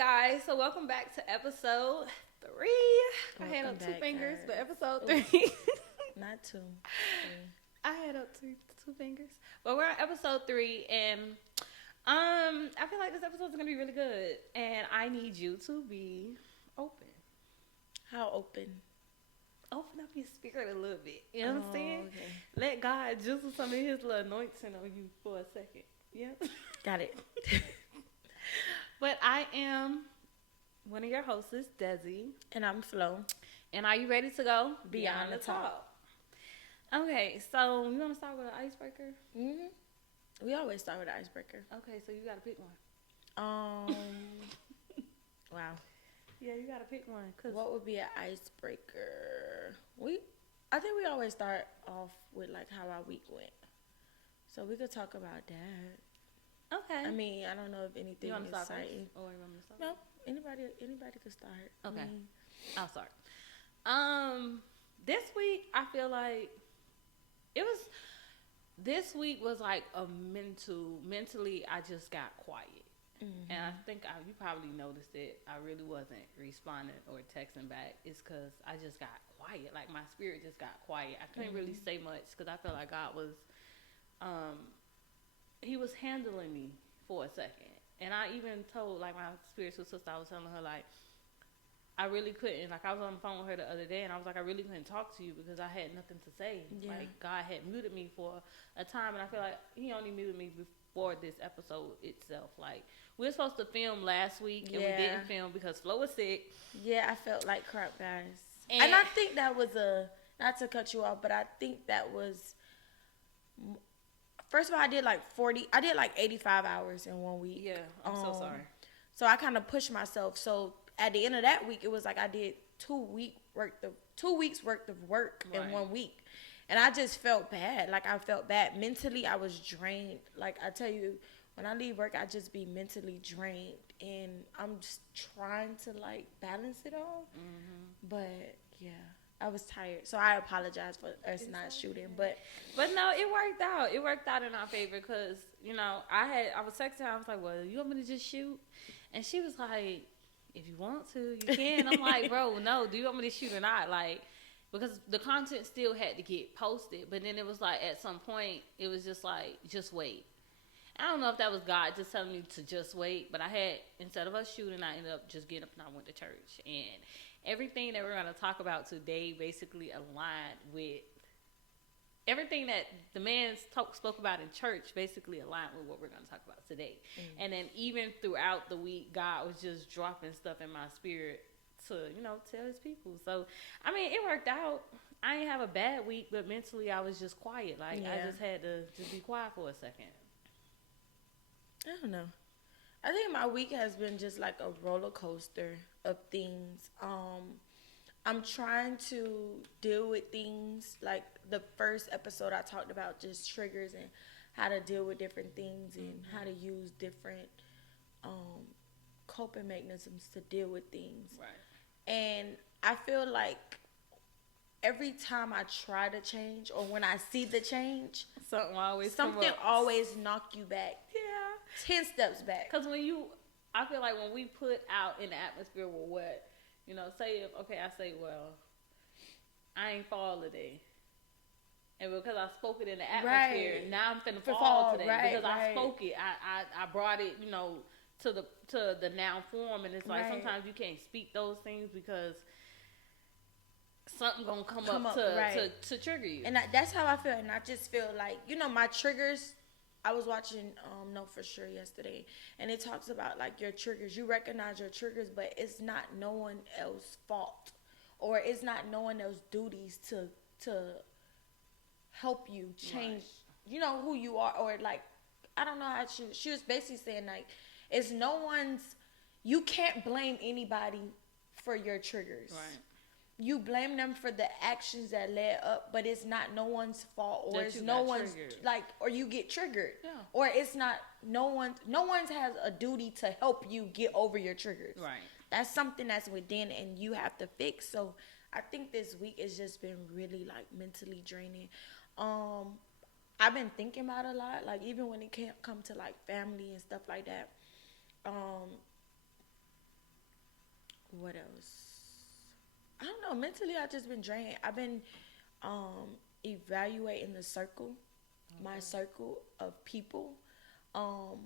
guys, so welcome back to episode 3. I had up two fingers, but episode 3. Not two. I had up two fingers. But we're on episode 3, and I feel like this episode is going to be really good. And I need you to be open. How open? Open up your spirit a little bit. You know what I'm saying? Okay. Let God drizzle some of his little anointing on you for a second. Yeah. Got it. But I am one of your hosts, Desi. And I'm Flo. And are you ready to go? Beyond the Talk. Okay, so you want to start with an icebreaker? Mm-hmm. We always start with an icebreaker. Okay, so you got to pick one. Wow. Yeah, you got to pick one. What would be an icebreaker? I think we always start off with like how our week went. So we could talk about that. Okay. I mean, I don't know if anything you want to exciting. Start or you want me to start? No, anybody could start. Okay. I mean, I'll start. This week I feel like this week was like a mentally I just got quiet. Mm-hmm. And I think you probably noticed it. I really wasn't responding or texting back. It's because I just got quiet. Like my spirit just got quiet. I couldn't really say much because I felt like God was, he was handling me for a second. And I even told like my spiritual sister, I was telling her like, I really couldn't. Like I was on the phone with her the other day, and I was like, I really couldn't talk to you because I had nothing to say. Yeah. Like God had muted me for a time, and I feel like He only muted me before this episode itself. Like we were supposed to film last week, and we didn't film because Flo was sick. Yeah, I felt like crap, guys. And I think that was not to cut you off, but I think that was. First of all, I did like 85 hours in 1 week. Yeah, I'm so sorry. So I kind of pushed myself. So at the end of that week, it was like I did 2 weeks worth of work in 1 week. And I just felt bad. Like I felt bad. Mentally, I was drained. Like I tell you, when I leave work, I just be mentally drained. And I'm just trying to like balance it all. Mm-hmm. But yeah. I was tired, so I apologize for us not shooting, but no, it worked out. It worked out in our favor because I was texting her. I was like, "Well, you want me to just shoot?" And she was like, "If you want to, you can." I'm like, "Bro, no. Do you want me to shoot or not?" Like, because the content still had to get posted, but then it was like at some point it was just like, just wait. I don't know if that was God just telling me to just wait, but instead of us shooting, I ended up just getting up and I went to church. And everything that we're going to talk about today basically aligned with everything that the man spoke about in church, basically aligned with what we're going to talk about today. Mm-hmm. And then even throughout the week, God was just dropping stuff in my spirit to, tell his people. So, I mean, it worked out. I didn't have a bad week, but mentally I was just quiet. Like, I just had to just be quiet for a second. I don't know. I think my week has been just like a roller coaster of things. I'm trying to deal with things. Like the first episode I talked about just triggers and how to deal with different things and how to use different coping mechanisms to deal with things. Right. And I feel like every time I try to change or when I see the change, something always knock you back. Yeah. 10 steps back. Because I feel like when we put out in the atmosphere with what, I say, well, I ain't fall today. And because I spoke it in the atmosphere, now I'm finna fall today. Because I spoke it. I brought it, to the noun form. And it's like sometimes you can't speak those things because something gonna come up to trigger you. And that's how I feel. And I just feel like, my triggers. I was watching Know For Sure yesterday, and it talks about like your triggers. You recognize your triggers, but it's not no one else's fault, or it's not no one else's duties to help you change. Right. Who you are, or like I don't know how she was basically saying like it's no one's. You can't blame anybody for your triggers. Right. You blame them for the actions that led up, but it's not no one's fault, or it's no one's like, or you get triggered, or it's not no one's has a duty to help you get over your triggers. Right. That's something that's within, and you have to fix. So I think this week has just been really like mentally draining. I've been thinking about it a lot, like even when it can't come to like family and stuff like that. What else? I don't know. Mentally, I just been drained. I've been evaluating the circle, my circle of people. Um,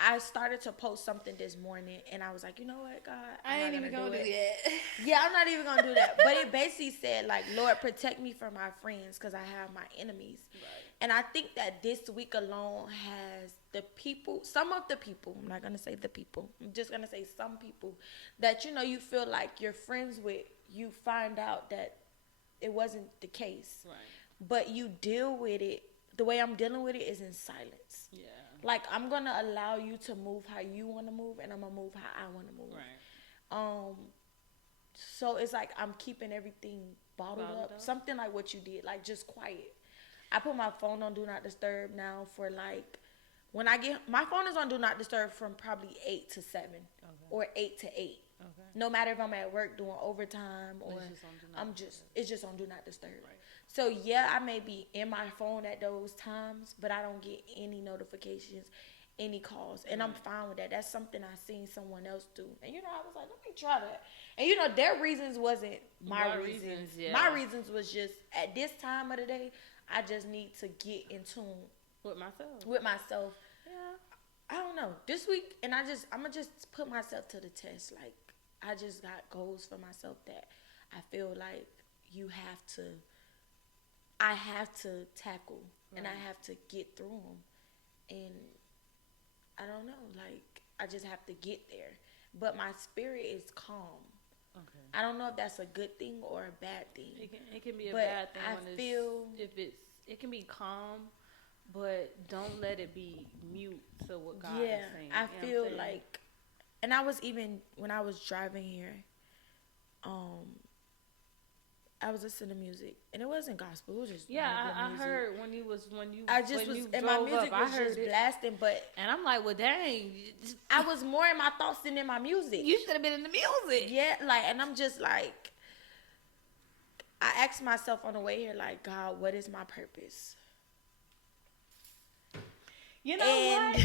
I started to post something this morning, and I was like, you know what, God, I ain't even gonna do it. Yeah, I'm not even gonna do that. But it basically said, like, Lord, protect me from my friends because I have my enemies. Right. And I think that this week alone has the people, some of the people, I'm not gonna say the people, I'm just gonna say some people that, you know, you feel like you're friends with, you find out that it wasn't the case. Right. But you deal with it, the way I'm dealing with it is in silence. Yeah. Like, I'm gonna allow you to move how you wanna move, and I'm gonna move how I wanna move. Right. So it's like I'm keeping everything bottled up. Something like what you did, like just quiet. I put my phone on Do Not Disturb now for like, when I get, my phone is on Do Not Disturb from probably 8 to 7 or 8 to 8. Okay. No matter if I'm at work doing overtime or it's just on Do Not Disturb. Right. So yeah, I may be in my phone at those times, but I don't get any notifications, any calls, and I'm fine with that. That's something I seen someone else do, and you know, I was like, let me try that. And you know, their reasons wasn't my reasons. Yeah. My reasons was just at this time of the day, I just need to get in tune with myself. Yeah. I don't know. This week, and I'm gonna just put myself to the test. Like, I just got goals for myself that I feel like I have to tackle, and I have to get through them. And I don't know, like, I just have to get there. But my spirit is calm. Okay. I don't know if that's a good thing or a bad thing. It can be a bad thing. It can be calm, but don't let it be mute to what God is saying. I feel like, and I was even, when I was driving here, I was listening to music, and it wasn't gospel. It was just I music. heard when you and my music up, was just blasting. But and I'm like, well, dang, I was more in my thoughts than in my music. You should have been in the music. Yeah, like, and I'm just like, I asked myself on the way here, like, God, what is my purpose? You know what?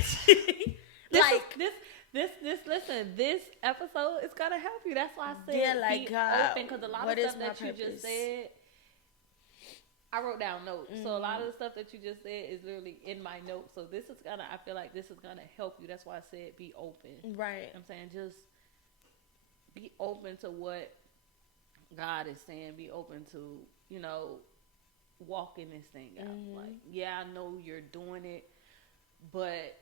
Listen, this episode is gonna help you. That's why I said be open, because a lot of stuff that you just said, I wrote down notes. So a lot of the stuff that you just said is literally in my notes. So I feel like this is gonna help you. That's why I said be open. Right. I'm saying just be open to what God is saying. Be open to, you know, walking this thing out. Like, yeah, I know you're doing it, but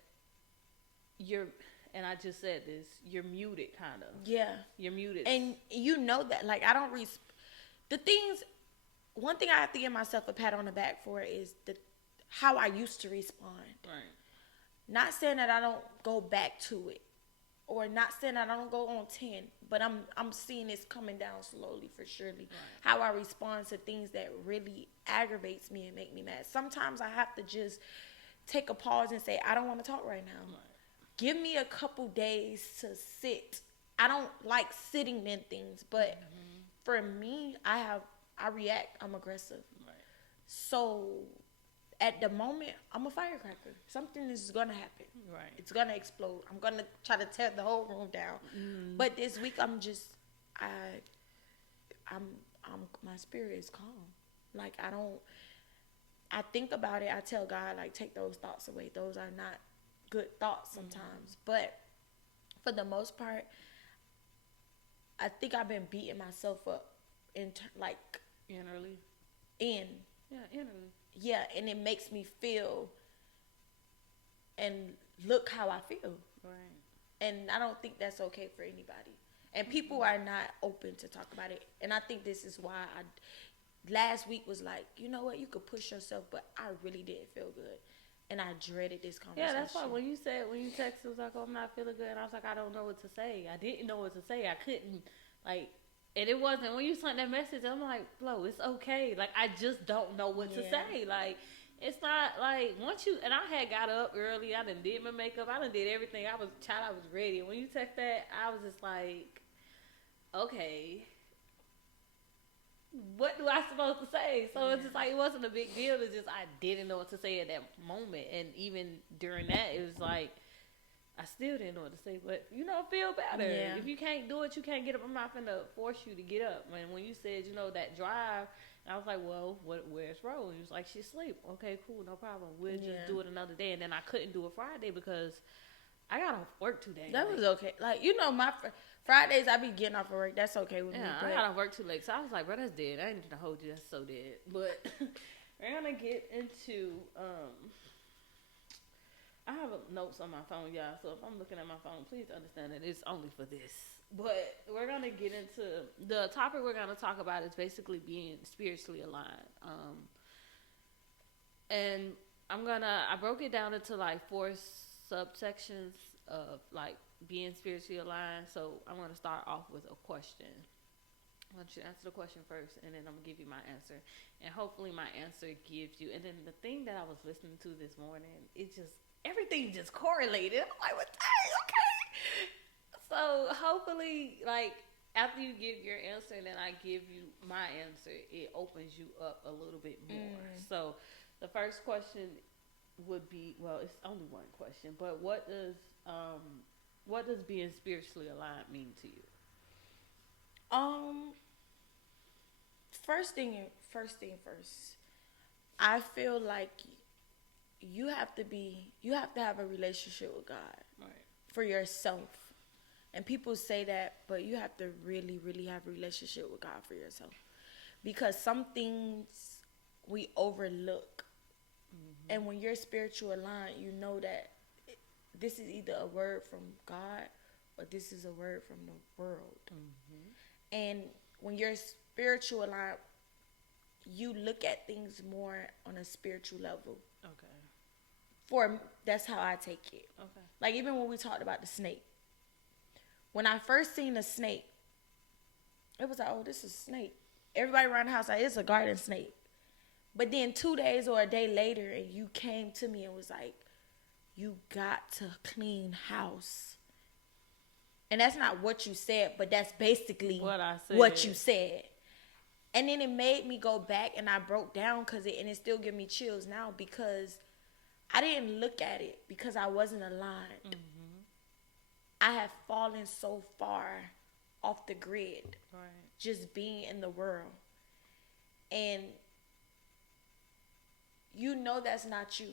and I just said this, you're muted, kind of. Yeah. You're muted. And you know that, like, I don't one thing I have to give myself a pat on the back for is how I used to respond. Right. Not saying that I don't go back to it, or not saying that I don't go on 10, but I'm seeing this coming down slowly for surely. Right. How I respond to things that really aggravates me and make me mad. Sometimes I have to just take a pause and say, I don't want to talk right now. Right. Give me a couple days to sit. I don't like sitting in things, but for me, I react. I'm aggressive. Right. So at the moment, I'm a firecracker. Something is gonna happen. Right. It's gonna explode. I'm gonna try to tear the whole room down. But this week, I'm my spirit is calm. Like, I think about it. I tell God, like, take those thoughts away. Those are not good thoughts sometimes. But for the most part, I think I've been beating myself up innerly. Innerly. Yeah, and it makes me feel and look how I feel. Right. And I don't think that's okay for anybody. And people are not open to talk about it. And I think this is why last week was like, you know what, you could push yourself, but I really didn't feel good. And I dreaded this conversation. Yeah, that's why when you texted, it was like, oh, I'm not feeling good. And I was like, I don't know what to say. I didn't know what to say. I couldn't, like, and it wasn't, when you sent that message, I'm like, Flo, it's okay. Like, I just don't know what to say. Like, it's not, like, and I had got up early. I done did my makeup. I done did everything. I was ready. And when you text that, I was just like, okay, what do I supposed to say? So it's just like, it wasn't a big deal. It's just I didn't know what to say at that moment. And even during that, it was like, I still didn't know what to say, but feel better. Yeah. If you can't do it, you can't get up. I'm not gonna force you to get up. When you said, that drive, and I was like, well, where's Rose? He was like, she's asleep. Okay, cool, no problem. We'll just do it another day. And then I couldn't do it Friday because I got off work too late. That was okay. Like, my Fridays, I be getting off of work. That's okay with me. I got off work too late. So I was like, bro, that's dead. I ain't gonna hold you. That's so dead. But we're gonna get into, I have notes on my phone, y'all. So if I'm looking at my phone, please understand that it's only for this. But we're gonna get into the topic we're gonna talk about is basically being spiritually aligned. And I broke it down into like 4 subsections of like being spiritually aligned. So I'm gonna start off with a question. I want you to answer the question first, and then I'm gonna give you my answer, and hopefully my answer gives you. And then the thing that I was listening to this morning, everything just correlated. I'm like, what? Dang, okay. So hopefully, like, after you give your answer and then I give you my answer, it opens you up a little bit more. So the first question would be, well, it's only one question, but what does being spiritually aligned mean to you? First thing first. I feel like you have to have a relationship with God, right, for yourself. And people say that, but you have to really, really have a relationship with God for yourself. Because some things we overlook. Mm-hmm. And when you're spiritual aligned, you know that this is either a word from God or this is a word from the world. Mm-hmm. And when you're spiritual aligned, you look at things more on a spiritual level. Okay. That's how I take it. Okay. Like, even when we talked about the snake. When I first seen the snake, it was like, oh, this is a snake. Everybody around the house like, it's a garden snake. But then 2 days or a day later, and you came to me and was like, you got to clean house. And that's not what you said, but that's basically what you said. And then it made me go back, and I broke down and it still give me chills now, because I didn't look at it because I wasn't aligned. Mm-hmm. I have fallen so far off the grid, right, just being in the world. And that's not you,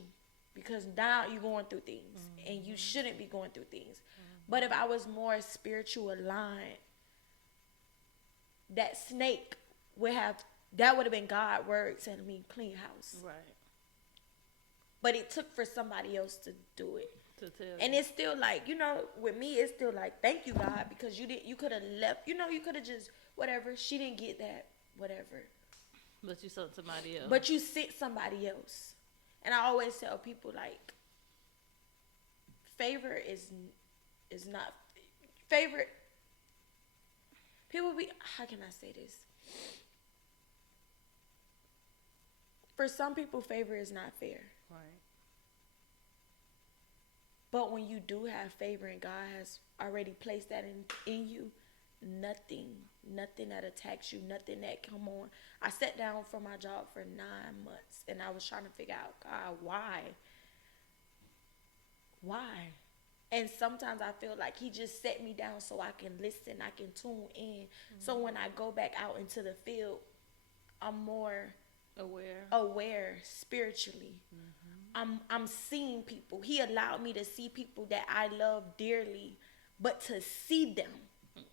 because now you're going through things, mm-hmm, and you shouldn't be going through things. Mm-hmm. But if I was more spiritual aligned, that snake would have been God's word telling me clean house. Right. But it took for somebody else to do it. And it's still like, with me, it's still like, thank you, God, because you could have left, you could have just, whatever. She didn't get that, whatever. But you sent somebody else. But you sent somebody else. And I always tell people, like, favor is not, favor, people how can I say this? For some people, favor is not fair. Right. But when you do have favor and God has already placed that in you, nothing that attacks you, nothing that come on. I sat down for my job for 9 months, and I was trying to figure out, God, why? And sometimes I feel like he just set me down so I can listen, I can tune in. Mm-hmm. So when I go back out into the field, I'm more aware spiritually. Mm-hmm. I'm seeing people. He allowed me to see people that I love dearly, but to see them.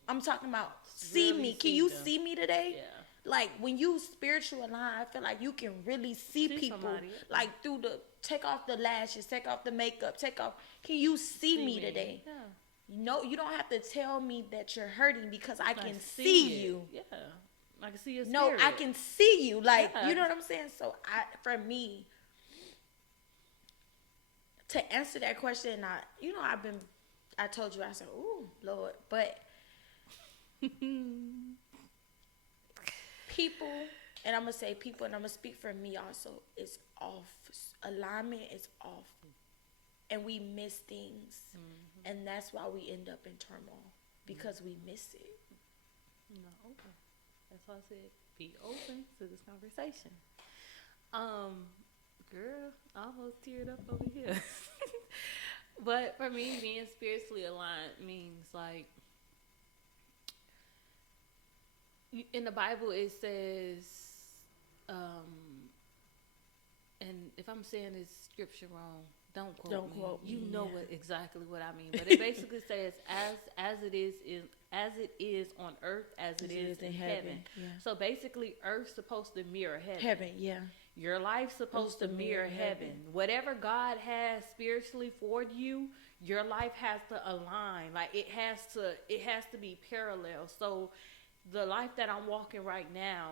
I'm talking about see me. Can you see me today? Yeah. Like, when you spiritual align, I feel like you can really see people. Somebody. Like, through take off the lashes, take off the makeup, can you see me today? Yeah. No, you don't have to tell me that you're hurting, because I can see you. Yeah. I can see your spirit. No, I can see you. Like, you know what I'm saying? So for me, to answer that question, I told you, I said, ooh, Lord, but people, and I'm going to say people, and I'm going to speak for me also, it's off. Alignment is off. And we miss things. Mm-hmm. And that's why we end up in turmoil, because we miss it. No, okay. That's why I said be open to this conversation. Girl, I almost teared up over here. But for me, being spiritually aligned means like in the Bible it says, and if I'm saying this scripture wrong, don't quote me. You know what exactly what I mean. But it basically says, as it is on earth, as it is in heaven. Yeah. So basically, earth's supposed to mirror heaven. Heaven, yeah. Your life's supposed to mirror heaven. Whatever God has spiritually for you, your life has to align. Like it has to be parallel. So the life that I'm walking right now,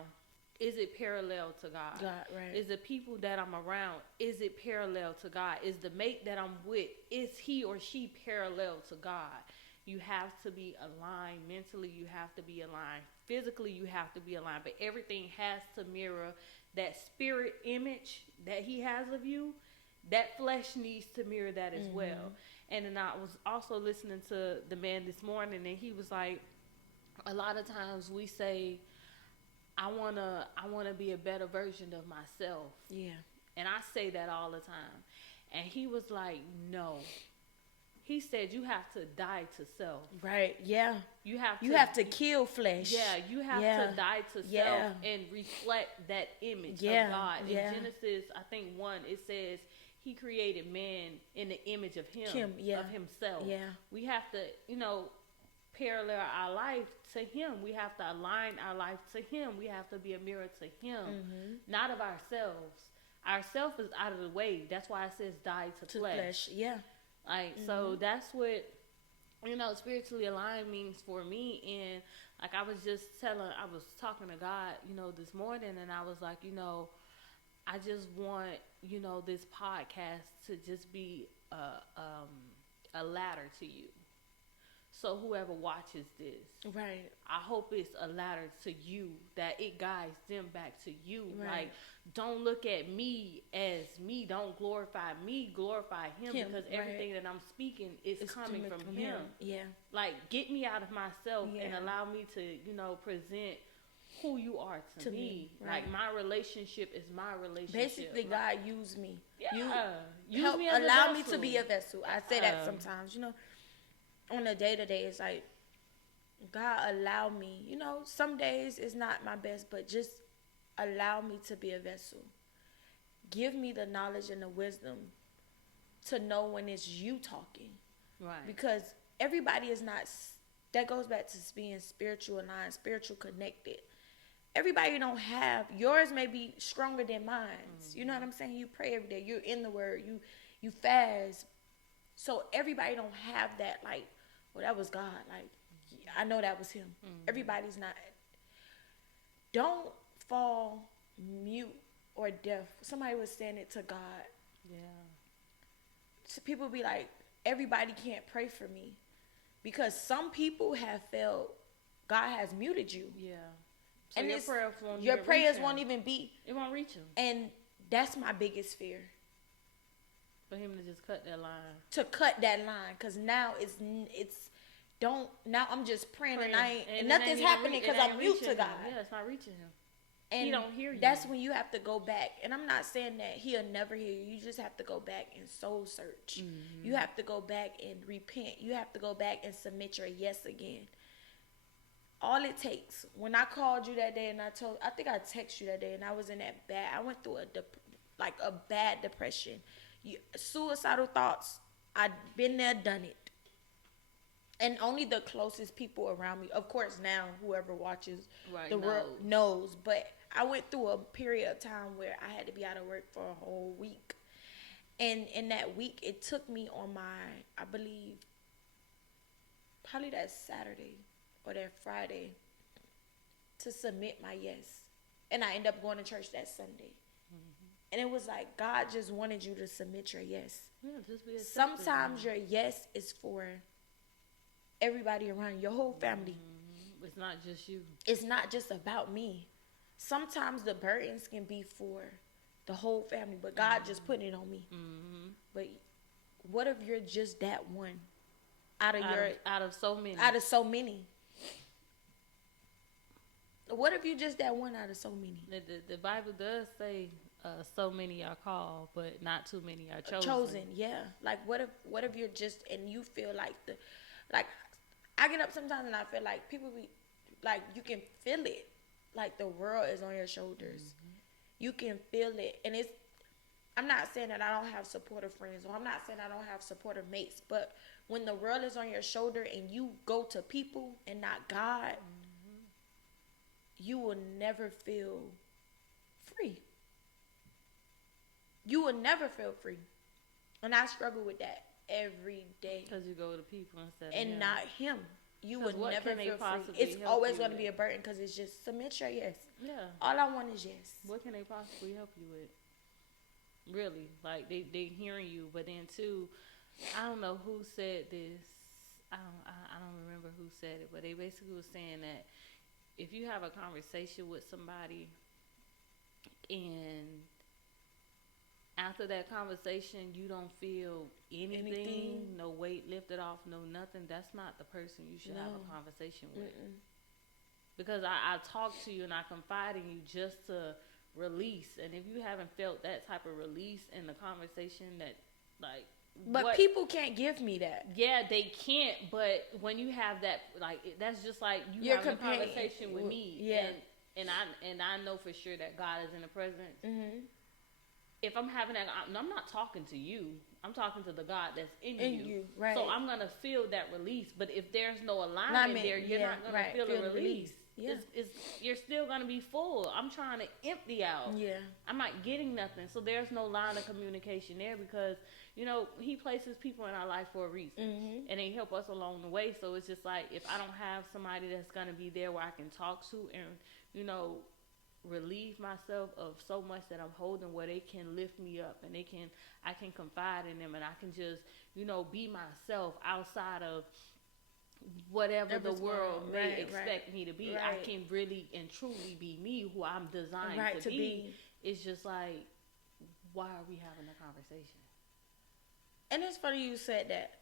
is it parallel to God? Right. Is the people that I'm around, is it parallel to God? Is the mate that I'm with, is he or she parallel to God? You have to be aligned mentally. You have to be aligned physically. You have to be aligned. But everything has to mirror that spirit image that he has of you. That flesh needs to mirror that as well. And then I was also listening to the man this morning, and he was like, a lot of times we say, I wanna be a better version of myself. Yeah. And I say that all the time. And he was like, no. He said you have to die to self. Right, yeah. You have to kill flesh. Yeah, you have to die to self and reflect that image of God. In Genesis, I think 1, it says he created man in the image of him, of himself. Yeah. We have to, parallel our life to him. We have to align our life to him. We have to be a mirror to him, not of ourselves. Ourself is out of the way. That's why it says die to flesh. Yeah. Like, so that's what, spiritually aligned means for me. And like I was talking to God, this morning, and I was like, I just want, this podcast to just be a ladder to you. So whoever watches this, right, I hope it's a ladder to you, that it guides them back to you. Right. Like, don't look at me as me. Don't glorify me. Glorify him because everything that I'm speaking is coming from him. Yeah. Like, get me out of myself and allow me to, present who you are to me. Right. Like, my relationship is my relationship. Basically, God used me. Yeah. Allow me to be a vessel. I say that sometimes, on a day-to-day, it's like, God, allow me. Some days it's not my best, but just allow me to be a vessel. Give me the knowledge and the wisdom to know when it's you talking. Right. Because everybody is not, that goes back to being spiritual aligned, spiritual connected. Everybody don't have, yours may be stronger than mine. You know what I'm saying? You pray every day. You're in the word. You fast. So everybody don't have that, like, well, that was God. Like, I know that was him. Everybody's not. Don't fall mute or deaf. Somebody was saying it to God. Yeah. So people be like, everybody can't pray for me. Because some people have felt God has muted you. Yeah. So and your prayers won't even be. It won't reach him. And that's my biggest fear. For him to just cut that line. To cut that line, because now now I'm just praying and nothing's happening because I'm mute to God. Yeah, it's not reaching him. And he don't hear you. That's when you have to go back. And I'm not saying that he'll never hear you. You just have to go back and soul search. You have to go back and repent. You have to go back and submit your yes again. All it takes. When I called you that day and I think I texted you that day and I was in that I went through a bad depression. Suicidal thoughts. I'd been there, done it. And only the closest people around me, of course now whoever watches the world knows, but I went through a period of time where I had to be out of work for a whole week. And in that week, it took me on I believe, probably that Saturday or that Friday to submit my yes. And I ended up going to church that Sunday. And it was like, God just wanted you to submit your yes. Yeah, just be sometimes your yes is for everybody around, your whole family. It's not just you. It's not just about me. Sometimes the burdens can be for the whole family, but God just put it on me. But what if you're just that one out of so many? What if you're just that one out of so many? The Bible does say so many are called, but not too many are Chosen, yeah. Like what if you're just and you feel like like I get up sometimes and I feel like people be like you can feel it, like the world is on your shoulders. Mm-hmm. You can feel it, and it's. I'm not saying that I don't have supportive friends, or I'm not saying I don't have supportive mates, but when the world is on your shoulder and you go to people and not God, mm-hmm. you will never feel free. You will never feel free. And I struggle with that every day. Because you go to people instead of him. And not him. You will never feel free. It's always going to be a burden because it's just submit your yes. Yeah. All I want is yes. What can they possibly help you with? Really, like they hearing you, but then too, I don't know who said this. I don't remember who said it, but they basically was saying that if you have a conversation with somebody, and after that conversation you don't feel anything, no weight lifted off, no nothing, that's not the person you should have a conversation with. Mm-mm. Because I talk to you and I confide in you just to release, and if you haven't felt that type of release in the conversation, that like but people can't give me that. Yeah, they can't, but when you have that, like that's just like you're having a conversation with me. Yeah. And I know for sure that God is in the presence. Mm-hmm. If I'm having that, I'm not talking to you. I'm talking to the God that's in you. Right. So I'm gonna feel that release. But if there's no alignment there, you're not gonna feel the release. Yeah. You're still gonna be full. I'm trying to empty out. Yeah. I'm not getting nothing. So there's no line of communication there because He places people in our life for a reason, mm-hmm. and they help us along the way. So it's just like if I don't have somebody that's gonna be there where I can talk to and relieve myself of so much that I'm holding, where they can lift me up and I can confide in them and I can just be myself outside of whatever the world may expect me to be. Right. I can really and truly be me, who I'm designed to be. It's just like, why are we having a conversation? And it's funny you said that.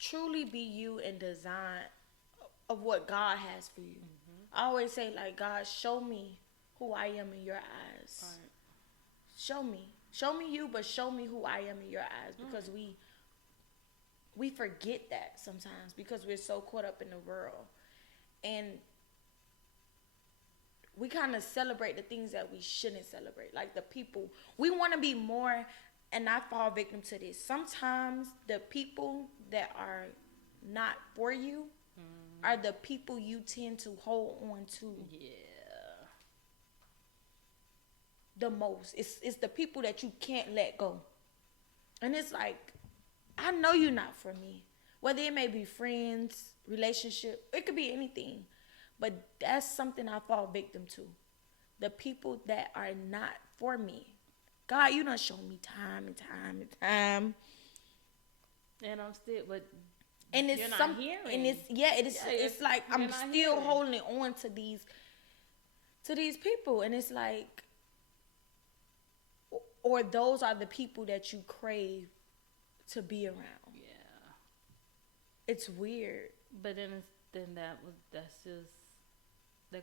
Truly be you and design of what God has for you. Mm-hmm. I always say, like, God, show me who I am in your eyes. Right. Show me you, but show me who I am in your eyes, because we forget that sometimes because we're so caught up in the world, and we kind of celebrate the things that we shouldn't celebrate. Like the people, we want to be more, and I fall victim to this. Sometimes the people that are not for you are the people you tend to hold on to. Yeah. The most. It's the people that you can't let go. And it's like, I know you're not for me. Whether it may be friends, relationship, it could be anything. But that's something I fall victim to. The people that are not for me. God, you done shown me time and time and time. And I'm still, but and it's you're not hearing. And it's like I'm still holding on to these people. And it's like, or those are the people that you crave to be around. Yeah. It's weird. But that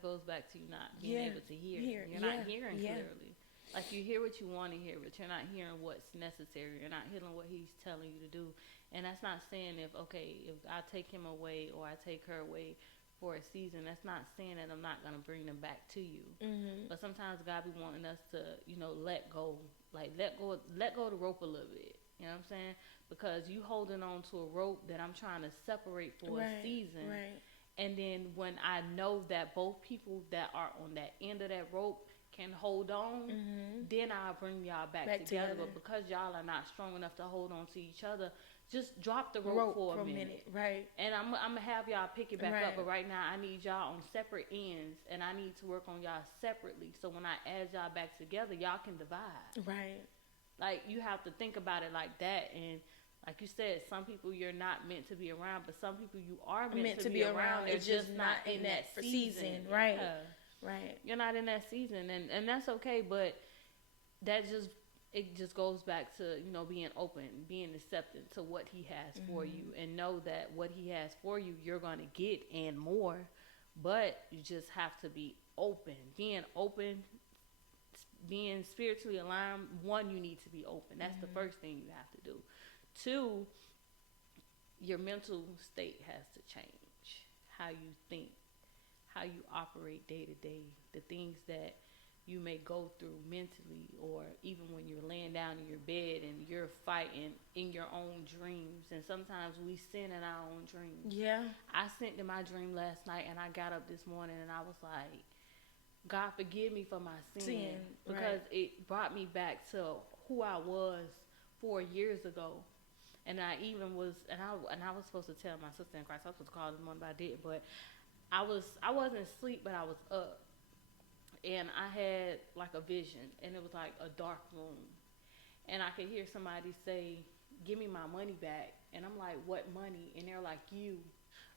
goes back to you not being able to hear. You're not hearing clearly. Like you hear what you want to hear, but you're not hearing what's necessary. You're not hearing what He's telling you to do. And that's not saying if I take him away or I take her away for a season, that's not saying that I'm not going to bring them back to you. Mm-hmm. But sometimes God be wanting us to, let go. Like let go the rope a little bit. You know what I'm saying? Because you holding on to a rope that I'm trying to separate for a season. Right. And then when I know that both people that are on that end of that rope can hold on, then I'll bring y'all back together. But because y'all are not strong enough to hold on to each other, just drop the rope for a minute. Right. And I'm going to have y'all pick it back up. But right now, I need y'all on separate ends. And I need to work on y'all separately. So when I add y'all back together, y'all can divide. Right. Like, you have to think about it like that. And like you said, some people you're not meant to be around. But some people you are meant to be around. They're just not in that season. Right. Right. You're not in that season. And that's okay. But that just goes back to, being open, being accepting to what He has for you, and know that what He has for you, you're going to get and more, but you just have to be open. Being open, being spiritually aligned, one, you need to be open. That's the first thing you have to do. Two, your mental state has to change. How you think, how you operate day to day, the things that you may go through mentally, or even when you're laying down in your bed and you're fighting in your own dreams. And sometimes we sin in our own dreams. Yeah. I sinned in my dream last night, and I got up this morning and I was like, God, forgive me for my sin. Because it brought me back to who I was 4 years ago. And I even was, and I was supposed to tell my sister in Christ, I was supposed to call this morning, but I didn't. But I wasn't asleep, but I was up. And I had like a vision, and it was like a dark room. And I could hear somebody say, give me my money back. And I'm like, what money? And they're like, you.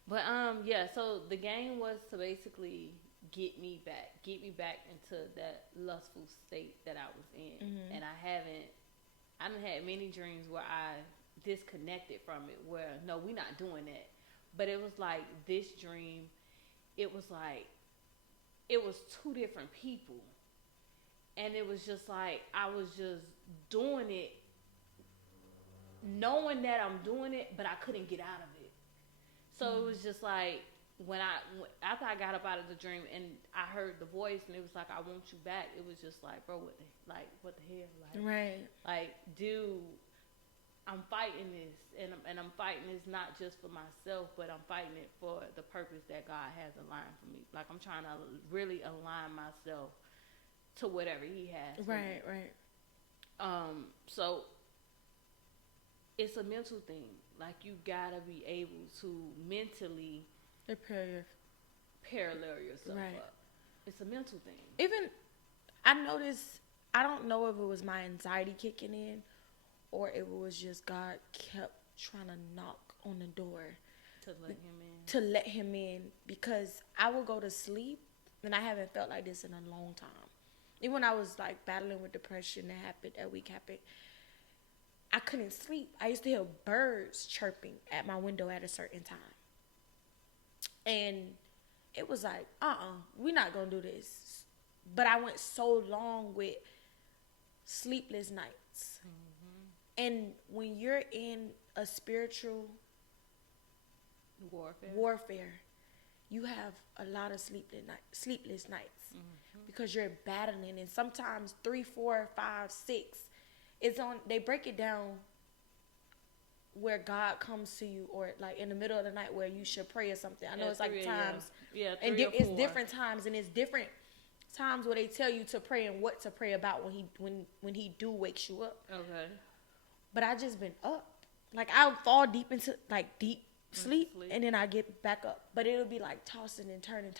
But yeah, so the game was to basically get me back into that lustful state that I was in. And I done had many dreams where I disconnected from it, where no, we're not doing that. But it was like this dream, it was like, it was two different people. And it was just like, I was just doing it, knowing that I'm doing it, but I couldn't get out of it. So it was just like, after I got up out of the dream and I heard the voice and it was like, I want you back. It was just like, bro, what the hell? Like, right. Like, dude, I'm fighting this, and I'm fighting this not just for myself, but I'm fighting it for the purpose that God has aligned for me. Like, I'm trying to really align myself to whatever He has for me. Right. So it's a mental thing. Like, you gotta be able to mentally parallel yourself up. It's a mental thing. Even I noticed, I don't know if it was my anxiety kicking in, or it was just God kept trying to knock on the door to let him in, because I would go to sleep, and I haven't felt like this in a long time. Even when I was like battling with depression, that week happened, I couldn't sleep. I used to hear birds chirping at my window at a certain time, and it was like, we're not gonna do this. But I went so long with sleepless nights. And when you're in a spiritual warfare, you have a lot of sleepless nights, because you're battling. And sometimes 3, 4, 5, 6, they break it down where God comes to you, or like in the middle of the night where you should pray or something. I know it's like times. Yeah, and it's different times, and it's different times where they tell you to pray and what to pray about when he do wakes you up. Okay. But I just been up. Like, I'll fall deep into like deep sleep, and then I get back up. But it'll be like tossing and turning,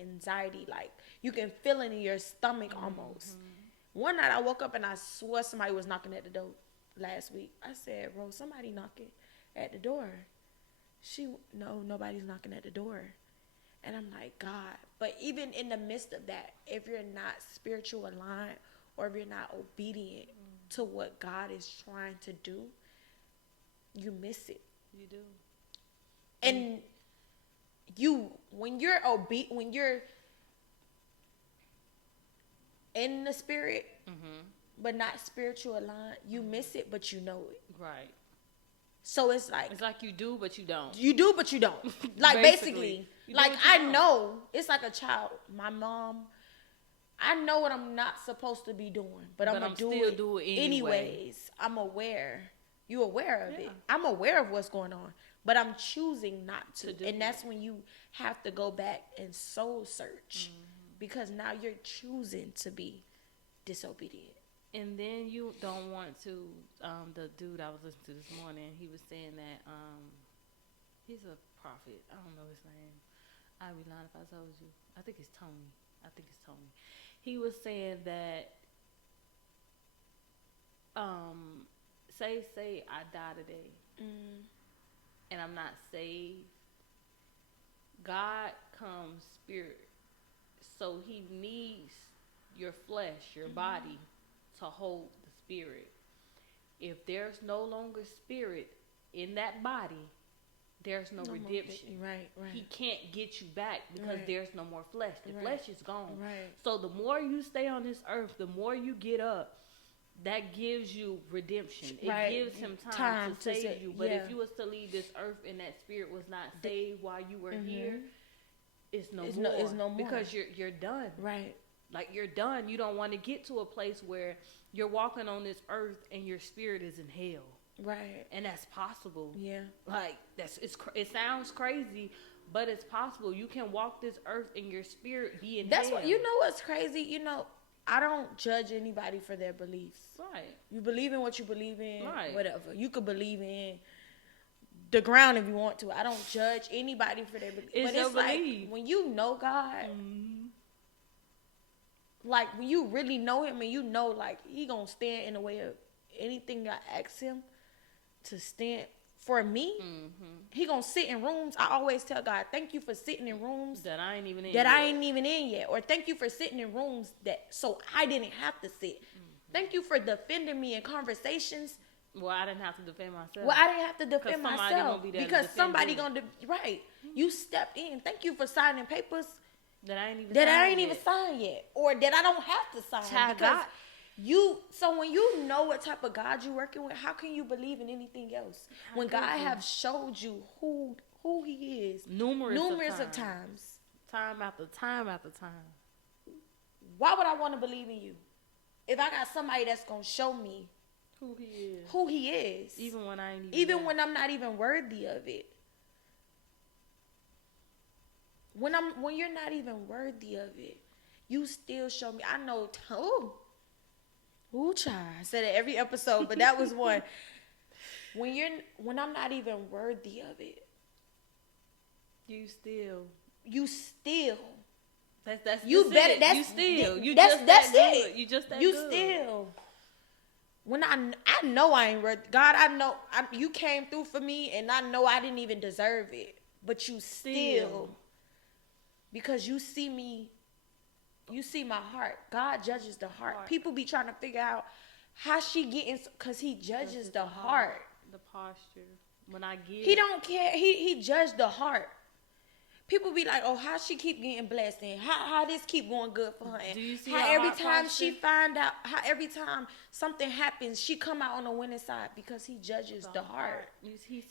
anxiety. Like, you can feel it in your stomach almost. One night I woke up and I swore somebody was knocking at the door last week. I said, bro, somebody knocking at the door. No, nobody's knocking at the door. And I'm like, God. But even in the midst of that, if you're not spiritual aligned, or if you're not obedient to what God is trying to do, you miss it. You do. And when you're in the spirit, but not spiritual aligned, you miss it, but you know it. Right. So it's like you do, but you don't. You do, but you don't. Like, basically, like, I know, it's like a child. My mom, I know what I'm not supposed to be doing, but I'm going to do it anyways. I'm aware. You aware of it. I'm aware of what's going on, but I'm choosing not to. And that's when you have to go back and soul search, because now you're choosing to be disobedient. And then you don't want to, the dude I was listening to this morning, he was saying that he's a prophet. I don't know his name. I'd be lying if I told you. I think it's Tony. He was saying that, say I die today, and I'm not saved. God comes spirit, so He needs your flesh, your body, to hold the spirit. If there's no longer spirit in that body, there's no redemption. Right. He can't get you back because there's no more flesh. The flesh is gone. Right. So the more you stay on this earth, the more you get up, that gives you redemption. It gives him time to save you. But if you was to leave this earth and that spirit was not saved while you were here, it's no more. Because you're done. Right. Like, you're done. You don't want to get to a place where you're walking on this earth and your spirit is in hell. Right. And that's possible. Yeah. Like, it sounds crazy, but it's possible. You can walk this earth and your spirit be in hell. That's what, you know what's crazy? You know, I don't judge anybody for their beliefs. Right. You believe in what you believe in, right. Whatever. You could believe in the ground if you want to. I don't judge anybody for their beliefs. But it's like, when you know God, like, when you really know him and you know, like, he gonna stand in the way of anything I ask him to stand for me, he gonna sit in rooms. I always tell God, thank you for sitting in rooms that I ain't even in yet. Or thank you for sitting in rooms that so I didn't have to sit. Thank you for defending me in conversations. Well, I didn't have to defend myself. Well, I didn't have to defend myself because somebody gonna right. You stepped in. Thank you for signing papers that I ain't even signed yet, or that I don't have to sign because So when you know what type of God you're working with, how can you believe in anything else? When God have showed you who he is numerous of times. Time after time after time. Why would I want to believe in you? If I got somebody that's going to show me who he is. Even when when I'm not even worthy of it. When you're not even worthy of it, you still show me. I know, child. I said it every episode, but that was one. When I'm not even worthy of it, you still. That's you just better. It. That's you still. You that's just that's that it. Good. You just that you good. Still. When I know I ain't worth. God, I know you came through for me, and I know I didn't even deserve it, but you still. Because you see me. You see my heart. God judges the heart. People be trying to figure out how she getting, because he judges the heart. The posture. When I give. He don't care. He judged the heart. People be like, oh, how she keep getting blessed and how this keep going good for her. And do you see how every time she find out, how every time something happens, she come out on the winning side because he judges the heart.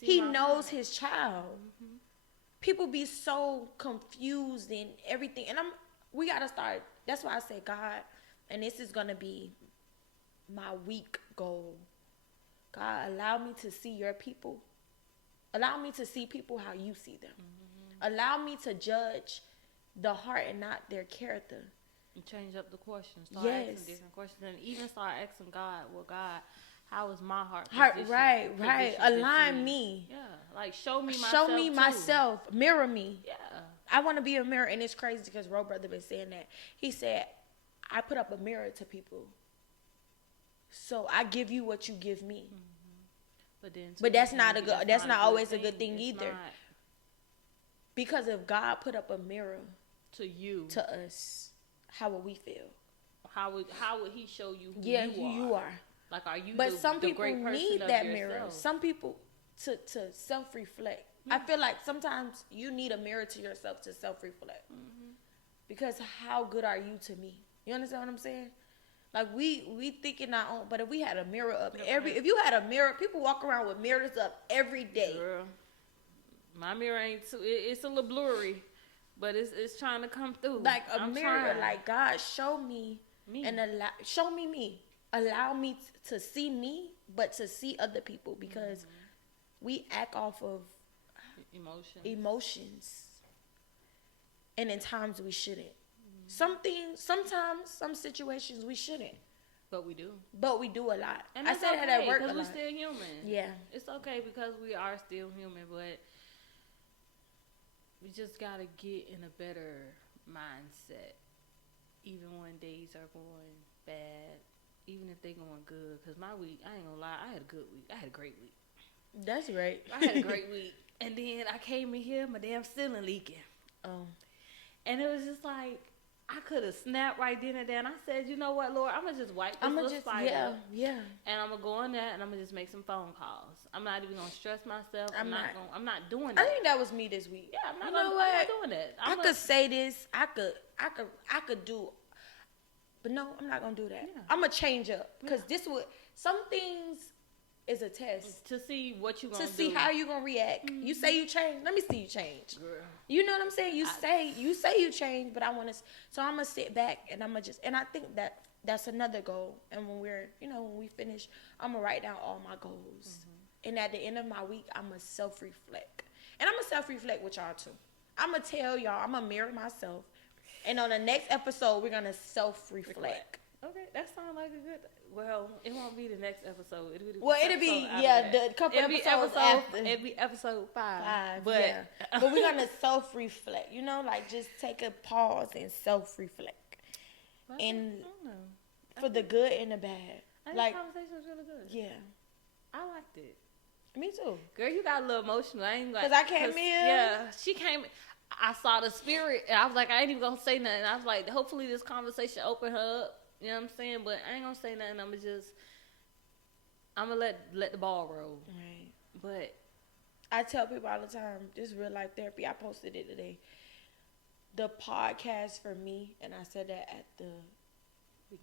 He knows his child. People be so confused in everything. And we got to start. That's why I say, God, and this is going to be my week goal. God, allow me to see your people. Allow me to see people how you see them. Allow me to judge the heart and not their character. And change up the questions. Start asking different questions. And even start asking God, well, God, how is my heart positioned? Right. Align me. Yeah. Like, show me myself. Mirror me. Yeah. I want to be a mirror. And it's crazy because Ro Brother been saying that. He said, I put up a mirror to people. So I give you what you give me. But that's not always a good thing either. Because if God put up a mirror to us, how would we feel? How would he show you who you are? Like, are you But some people need that yourself? mirror. Some people to self-reflect. I feel like sometimes you need a mirror to yourself to self-reflect. Because how good are you to me? You understand what I'm saying? Like, we thinking our own, but if we had a mirror up if you had a mirror, people walk around with mirrors up every day. Girl, my mirror ain't it's a little blurry, but it's trying to come through. Like a mirror, like, God, show me and show me me. Allow me to see me, but to see other people, because we act off of emotions. And in times we shouldn't. Sometimes, some situations we shouldn't. But we do. a lot. And I say that at work a lot. Because we're still human. Yeah. It's okay because we are still human, but we just got to get in a better mindset. Even when days are going bad, even if they're going good. Because my week, I ain't going to lie, I had a good week. I had a great week. That's great. I had a great week. And then I came in here, my damn ceiling leaking. Oh. And it was just like, I could have snapped right then and there. And I said, you know what, Lord, I'm gonna just wipe this little spider. Yeah. And I'm gonna go in there and I'm gonna just make some phone calls. I'm not even gonna stress myself. I'm not doing that. I think that was me this week. Yeah, I'm not doing that. I could say this. I could do, but no, I'm not gonna do that. Yeah. I'm gonna change up because this would some things is a test to see what you gonna do. To see how you gonna react. Mm-hmm. You say you change. Let me see you change. Girl. You know what I'm saying? You say you change, but I want to. So I'm gonna sit back and I'm gonna just. And I think that's another goal. And when when we finish, I'm gonna write down all my goals. Mm-hmm. And at the end of my week, I'm gonna self-reflect. And I'm gonna self-reflect with y'all too. I'm gonna tell y'all. I'm gonna mirror myself. And on the next episode, we're gonna self-reflect. Okay, that sounds like a good. Well, it won't be the next episode. It'll be the couple episodes after. It'll be episode 5. But yeah. But we're gonna self-reflect. Like just take a pause and self-reflect, and for the good and the bad. I think the conversation was really good. Yeah, I liked it. Me too. Girl, you got a little emotional. I ain't like because I came here. Yeah, she came. I saw the spirit, and I was like, I ain't even gonna say nothing. I was like, hopefully this conversation open her up. You know what I'm saying? But I ain't gonna say nothing. I'm gonna let the ball roll. Right. But I tell people all the time, this real life therapy. I posted it today. The podcast for me, and I said that at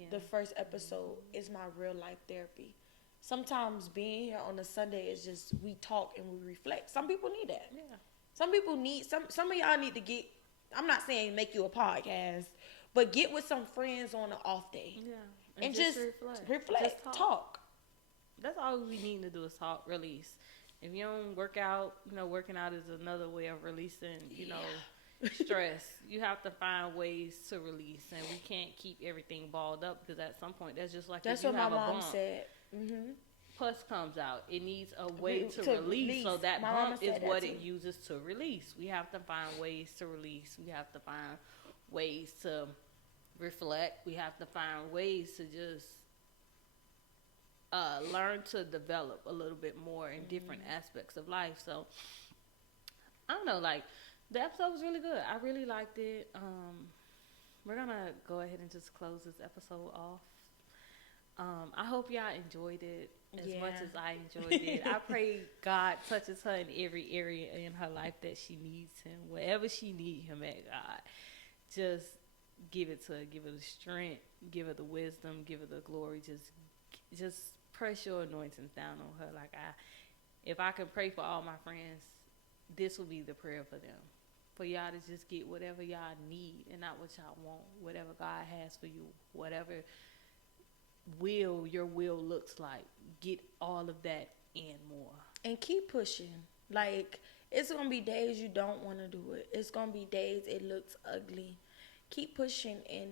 the first episode, is my real life therapy. Sometimes being here on a Sunday is just we talk and we reflect. Some people need that. Yeah. Some people need some of y'all need to get. I'm not saying make you a podcast. But get with some friends on an off day. Yeah. And just reflect. Just talk. That's all we need to do is talk, release. If you don't work out, working out is another way of releasing, stress. You have to find ways to release. And we can't keep everything balled up because at some point, that's just like that's what my mom said. Mm-hmm. Pus comes out. It needs a way to release. So that bump is what it uses to release. We have to find ways to release. We have to find ways to reflect. We have to find ways to just learn to develop a little bit more in different aspects of life. So I don't know, like the episode was really good. I really liked it. We're gonna go ahead and just close this episode off. I hope y'all enjoyed it as much as I enjoyed it. I pray God touches her in every area in her life that she needs him. Wherever she needs him at, God, just give it to her. Give her the strength. Give her the wisdom. Give her the glory. Just press your anointings down on her. Like if I can pray for all my friends, this will be the prayer for them. For y'all to just get whatever y'all need and not what y'all want. Whatever God has for you. Whatever your will looks like. Get all of that and more. And keep pushing. Like, it's going to be days you don't want to do it. It's going to be days it looks ugly. Keep pushing and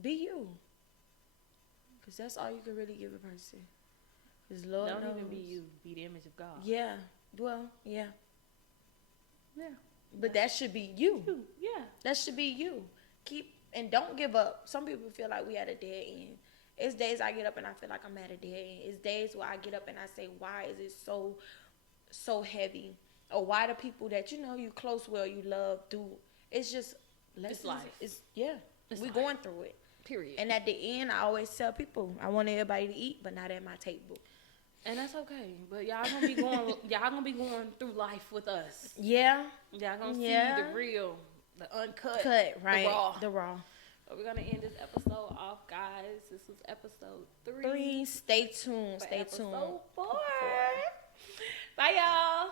be you. Because that's all you can really give a person. Because Lord knows. Don't even be you. Be the image of God. Yeah. Well, yeah. Yeah. But that should be you. Yeah. That should be you. And don't give up. Some people feel like we at a dead end. It's days I get up and I feel like I'm at a dead end. It's days where I get up and I say, why is it so heavy? Or why do people that you close well, you love, do? It's just it's life. We're going through it. Period. And at the end, I always tell people, I want everybody to eat, but not at my table. And that's okay. But y'all gonna be going through life with us. Yeah. Y'all gonna see the real, the uncut, right? The raw. So we're gonna end this episode off, guys. This was episode 3. Stay tuned. Stay tuned. Episode 4. Bye, y'all.